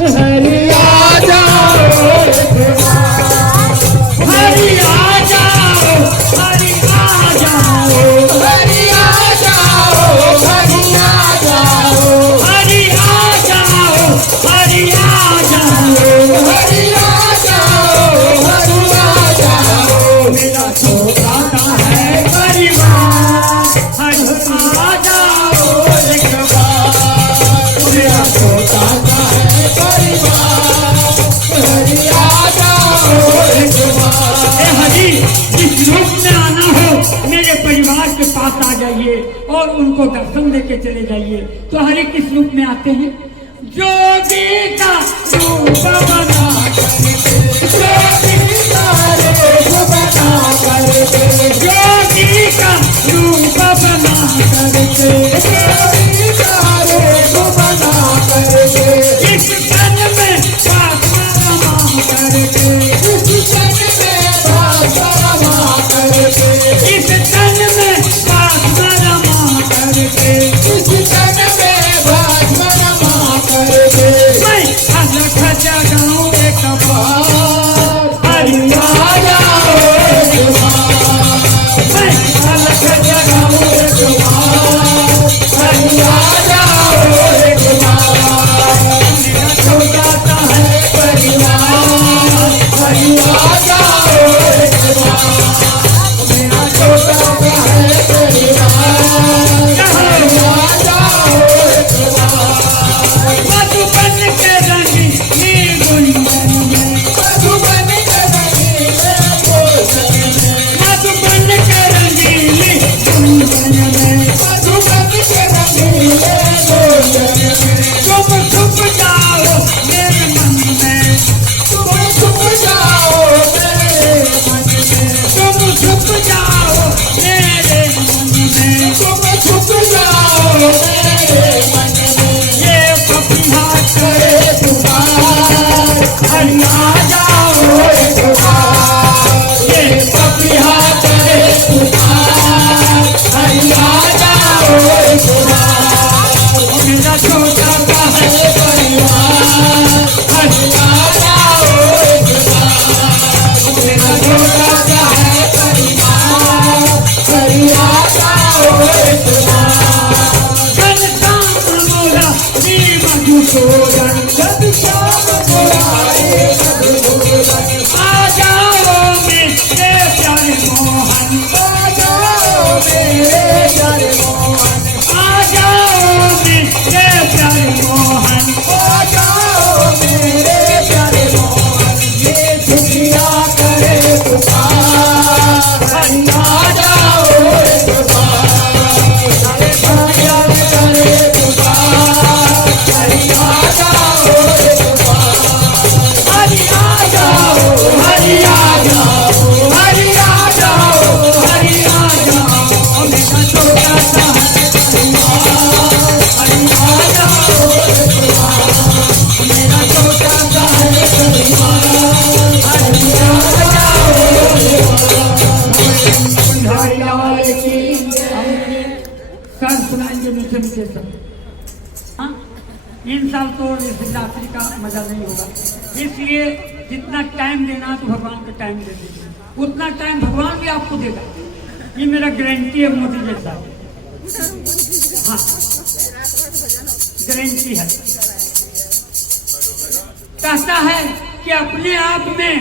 हरि आ जाओ हरि आ जाओ हरि आ जाओ हरि आ जाओ हरि आ जाओ हरि आ जाओ हरि आ जाओ हरि आ जाओ हरि आ जाओ मेरा छोटा सा है परिवार हरि आ जाओ एक बार मेरा छोटा सा है परिवार हरि आ जाओ एक बार। हरि जिस रूप में आना हो मेरे परिवार के पास आ जाइए और उनको दर्शन देके चले जाइए। तो हरि किस रूप में आते हैं? जोगी का रूप बना करके जोगी का रूप बना करके जोगी का रूप बना करके जोगी का रूप बना करके इस तन में बाबा करके इस तन में बाबा करके इस तन में बाबा करके इस तन में बाबा करके मैं अलग जगाऊं एक बार हरि आ जाओ एक बार मैं अलग जगाऊं एक बार हरि आ जाओ एक बार मेरा छोटा सा है परिवार हरि आ जाओ एक बार मेरा छोटा सा है परिवार हरि आ जाओ एक बार। मधुबन के रंगीली गुंजन में मधुबन के रंगीले गुंजन में मधुबन के रंगीली गुंजन में मधुबन के रंगीले गुंजन में तुम छुप जाओ मेरे मन में तुम छुप जाओ मेरे मन में तुम छुप जाओ मेरे मन में तुम छुप जाओ मेरे मन में ये पपिया करे पुकार हरि आ जाओ एक बार ये पपिया करे पुकार हरि आ जाओ एक बार मेरा छोटा सा है परिवार हरि आ जाओ एक बार मेरा छोटा सा है परिवार हरि आ जाओ एक बार। घनश्याम मोरा नी मधुसूदन घनश्याम मोरा नी मधुसूदन आ जाओ मेरे प्यारे मोहन आ जाओ मेरे प्यारे मोहन आ जाओ मेरे प्यारे मोहन आ जाओ मेरे प्यारे मोहन ये दुनिया करे पुकार हरि आ जाओ एक बार सारे भैया करे पुकार हरि आ जाओ एक बार हरि आ जाओ हरि आ जाओ हरि आ जाओ हरि आ जाओ मेरा छोटा सा है परिवार हरि आ जाओ एक बार मेरा छोटा सा है परिवार हरि आ जाओ एक बार। हरि लाल की सर सुनाएंगे मीठे मीठे सब। हाँ इन साल तो इस रात्रि का मजा नहीं होगा, इसलिए जितना टाइम देना है तो भगवान को टाइम दे दीजिए, उतना टाइम भगवान भी आपको देगा। ये मेरा गारंटी है मोदी जैसा। हाँ गारंटी है। कहता है कि अपने आप में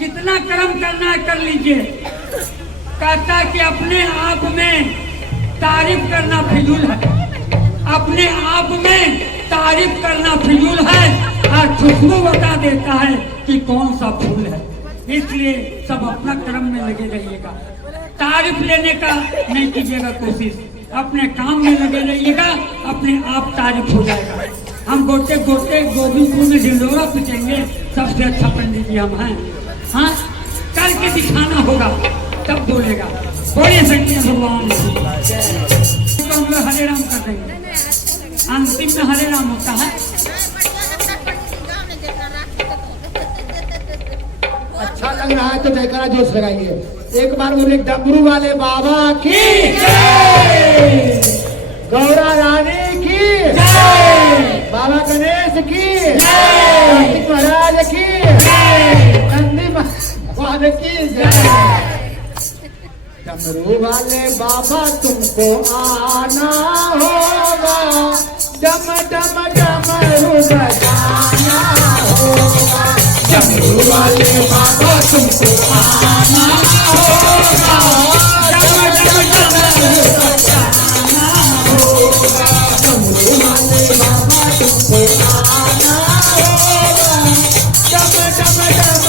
जितना कर्म करना है कर लीजिए। कहता है कि अपने आप में तारीफ करना फिजूल है, अपने आप में तारीफ करना फिजूल है और खुशबू बता देता है कि कौन सा फूल है। इसलिए सब अपना कर्म में लगे रहिएगा, तारीफ लेने का नहीं कीजिएगा कोशिश, अपने काम में लगे रहिएगा, अपने आप तारीफ हो जाएगा। हम गोटे गोटे गोविंदपुर में ढिंडोरा पीटेंगे, सबसे अच्छा पंडित जी हम हैं। हाँ करके दिखाना होगा तब बोलेगा। बोलिए शंकर भगवान तो हम लोग हरे राम कर देंगे, अंतिम में हरे राम होता है। अच्छा लग रहा है तो जयकारा जोश लगाएंगे। एक बार बोले डमरू वाले बाबा की जय, गौरा रानी की जय, बाबा गणेश की जय। डमरू वाले बाबा तुमको आना होगा, डम डम डमरू बजाना होगा। डमरू वाले बाबा तुमको आना होगा, डम डम डमरू बजाना होगा। डमरू वाले बाबा तुमको आना होगा, डम डम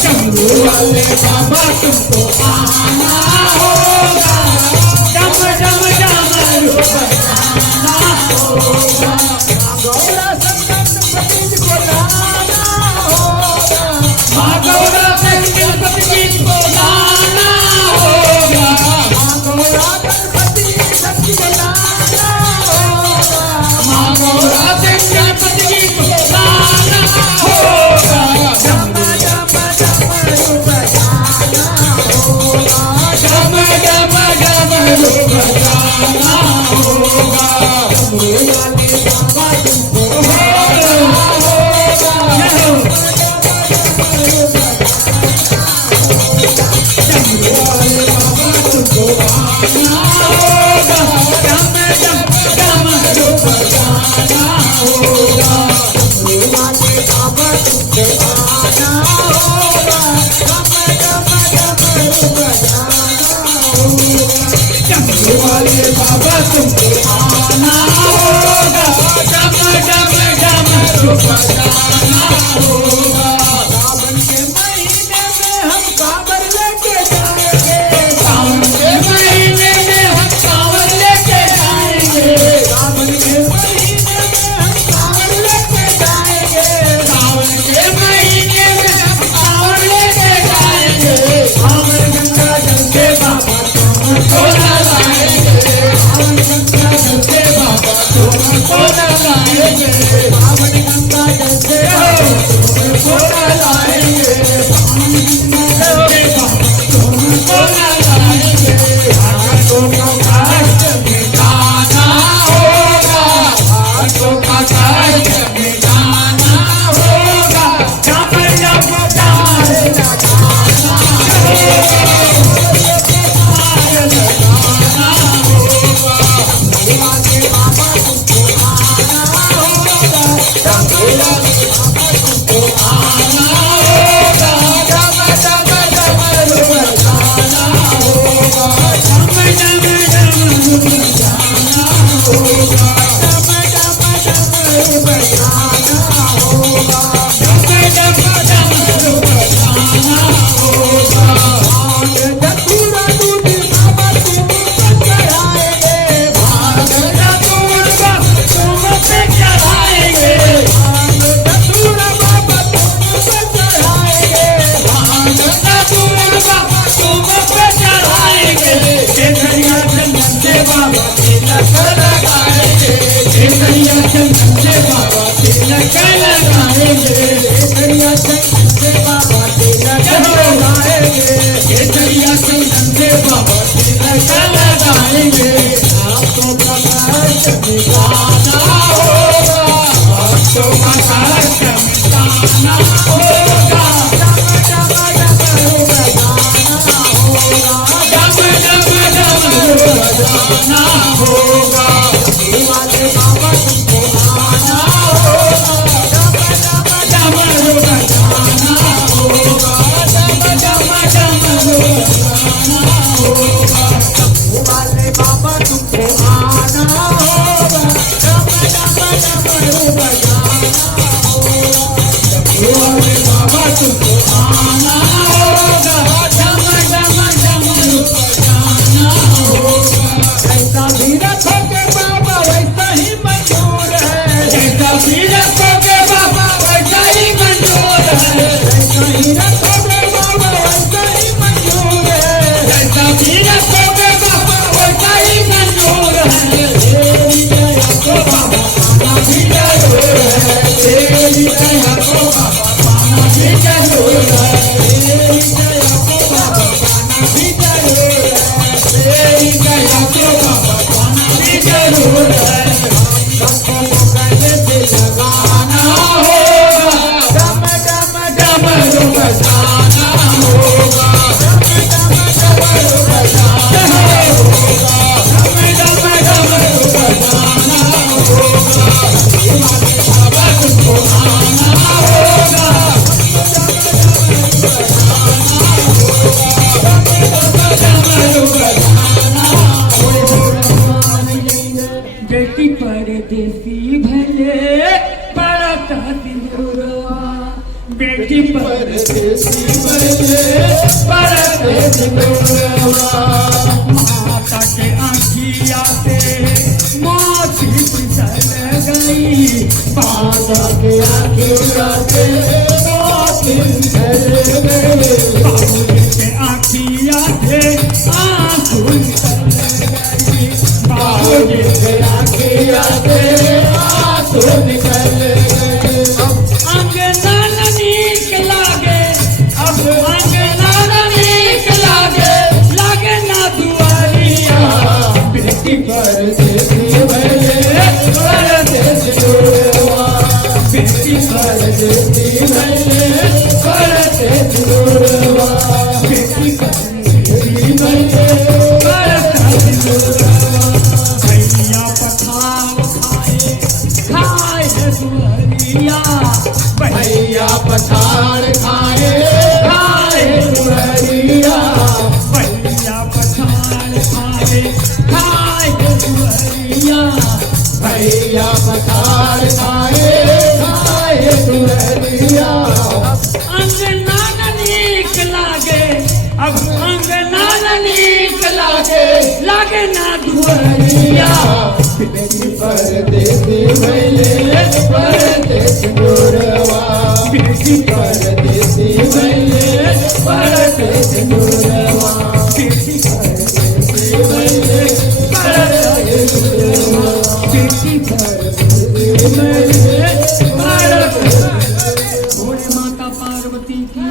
डमरू वाले बाबा तुमको आना होगा, डम डम डमरू बजाना होगा। गौरा संगम पति को लाना होगा, माँ गौरा गणपति को लाना होगा, गौरा गणपति शक्ति को लाना होगा। माँ गौरा गणपति को लाना होगा। डम डम डमरू बजाना होगा, डम डम डमरू बजाना होगा। डमरू वाले बाबा तुमको आना होगा, डमरू वाले बाबा तुमको आना होगा, डम डम डमरू बजाना होगा। डमरू वाले बाबा तुमको आना होगा, डम डम डमरू बजाना होगा। डमरू वाले बाबा तुमको आना होगा, डम डम डमरू बजाना होगा। सावन के महीने में हम कांवर लेके जाएंगे, सावन के महीने में हम कांवर लेके जाएंगे, सावन के महीने में हम कांवर लेके जाएंगे। सावन के महीने में हम कांवर लेके जाएंगे। सावन गंगा जल से बाबा को लगाएंगे, सावन गंगा जल से बाबा को लगाएंगे, सावन गंगा जल से को लगाएंगे, को लगाएंगे। हाथों का कष्ट मिटाना होगा, हाथों का कष्ट मिटाना होगा। डम डम डमरू बजाना होगा, लगाना होगा। वाले बाबा तुमको आना होगा, डमरू वाले बाबा तुमको आना होगा, डम डम डमरू बजाना होगा, डम डम डमरू बजाना होगा, डम डम डमरू बजाना होगा। डम डम डमरू बजाना होगा। धतूरा दूध बाबा तुमको चढ़ाएंगे, भांगड़ा दूर्गा तुम पे चढ़ाएंगे, धतूरा बाबा तुमको चढ़ाएंगे। भांगड़ा दूर्गा तुम पे चढ़ाएंगे। केसरिया चंदन से बाबा तिलक लगाएंगे, केसरिया चंदन से बाबा तिलक लगाएंगे, केसरिया चंदन से बाबा तिलक लगाएंगे। केसरिया चंदन से बाबा तिलक लगाएंगे। आपको कष्ट मिटाना होगा, भक्तों का कष्ट मिटाना होगा, डम डम डमरू बजाना होगा। डम डम डमरू बजाना होगा। वाले बाबा तुमको आना होगा, डम डम डमरू बजाना होगा, डम डम डमरू बजाना होगा। वाले बाबा तुमको आना होगा, डम डम डमरू बजाना होगा। भोले बाबा तुमको आना होगा, डम डम डमरू बजाना होगा। ऐसा बेटी परदेसी भले पड़ता सिंदूरवा बेटी परदेसी भले परत सिंदूरवा माता के आँखिया से मोती फिसल गई माता के आँखियों से मोती फिसल गए बाबूजी के आँखिया से आंसू निकल गई बाबूजी के आँखियों से आंसू निकल गए अंगना नीक लागे अब अंगना नीक लागे लागे ना दुआरिया बेटी परदेसी भले परदेसी सिंदूरवा बेटी परदेसी भले परदेसी सिंदूरवा बेटी परदेसी भले परदेसी सिंदूरवा भैया पठाव खाए है दुआरिया भैया पठार खाए खाए दुआरिया भैया पठार खाए है दुआरिया भैया पठार खाए खाए दुआरिया अंगना नीक लागे अब अंगना नीक लागे लागे ना दुआरिया बेटी परदेसी भले परदेसी सिंदूरवा बेटी परदेसी भले परदेसी सिंदूरवा बेटी परदेसी भले परदेसी सिंदूरवा बेटी परदेसी भले परदेसी भोले माता पार्वती की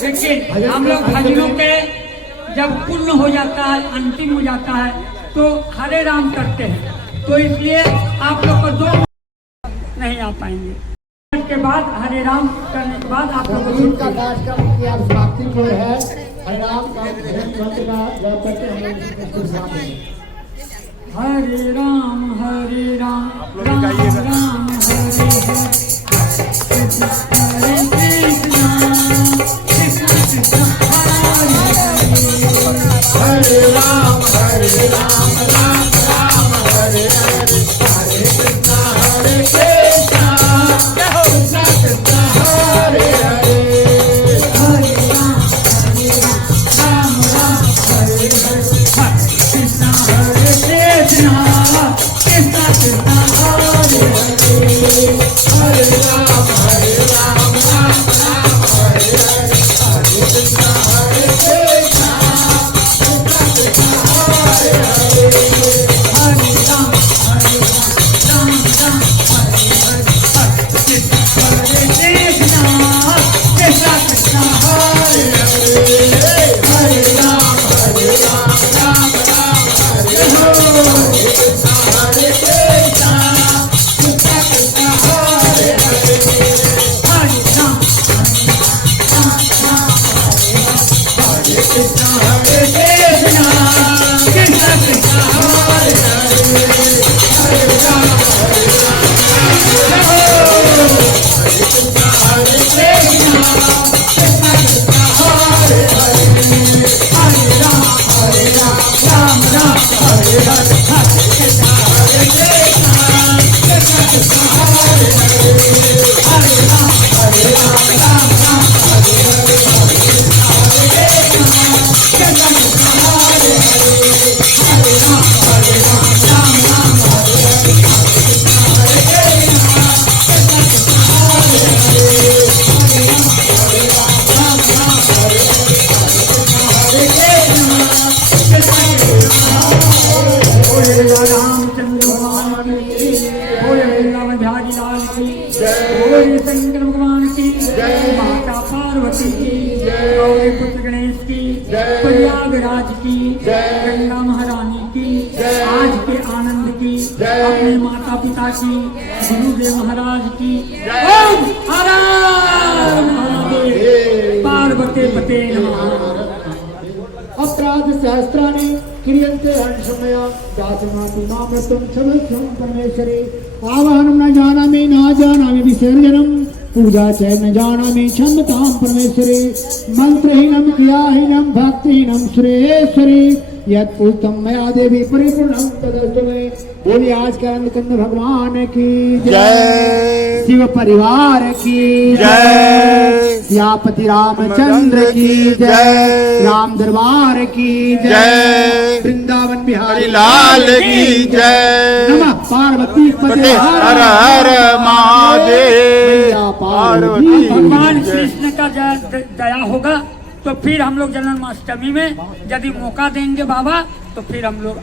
देखिए हम लोग भजनों के जब पूर्ण हो जाता है अंतिम हो जाता है तो हरे राम करते हैं तो इसलिए आप लोग को 2 नहीं आ पाएंगे के बाद हरे राम करने के बाद आप लोग संगीत का कार्यक्रम की अब समाप्ति पर है हरिनाम का मंत्र का जप करते हैं उसको समाप्त करें। हरे राम राम राम हरे हरे हरे कृष्णा कृष्ण कृष्ण हरे हरे हरे राम राम राम हरे हरे हरे कृष्णा कृष्णा कृष्णा हरे हरे हरे राम राम हरे हरे कृष्णा हरे कृष्णा कृष्ण कृष्ण हरे हरे हरे राम राम राम हरे हरे हरे कृष्णा कृष्णा कृष्णा हरे हरे हरे राम राम राम हरे हरे कृष्ण हरे कृष्णा कृष्ण कृष्ण हरे हरे हरे राम राम राम हरे हरे कृष्णा कृष्णा कृष्णा कृष्णा हरे हरे हरे राम हरे कृष्णा कृष्णा कृष्णा कृष्णा हरे हरे हरे राम हरे कृष्णा कृष्णा कृष्णा कृष्णा हरे हरे हरे राम राम राम हरे हरे हरे कृष्णा कृष्णा कृष्णा हरे हरे हरे राम राम राम हरे हरे हरे कृष्णा कृष्णा कृष्णा हरे हरे हरे राम राम राम हरे हरे हरे कृष्णा कृष्णा कृष्णा हरे हरे हरे राम राम हरे हरे हरे कृष्णा कृष्णा कृष्णा बोले रामचंद्र भगवान की बोले बिहारी लाल की बोले शंकर भगवान की माता पार्वती की गौरी पुत्र गणेश की प्रयागराज की गंगा महारानी की आज के आनंद की अपने माता पिता की गुरुदेव महाराज की ओम हर हर महादेव पार्वती पते नमः अपराध सहस्त्राणि क्रियन्ते हर्षमय जातमाति मामृतं समस्तं परमेश्वरे आवाहनं न जानामि विसर्जनं पूजा च न जानामि क्षमतां परमेश्वरे मंत्रहीनं क्रियाहीनं भक्तिहीनं सुरेश्वरे यत्पुरुषं मया देवी परिपूर्णं तदस्तु मे। बोलिए आज के कंद भगवान की जय। शिव परिवार की जय। सियापति रामचंद्र की जय। राम दरबार की जय। वृंदावन बिहारी लाल की जय। नमः पार्वती पते हर हर महादेव। पार्वती भगवान कृष्ण का दया होगा तो फिर हम लोग जन्माष्टमी में यदि मौका देंगे बाबा तो फिर हम लोग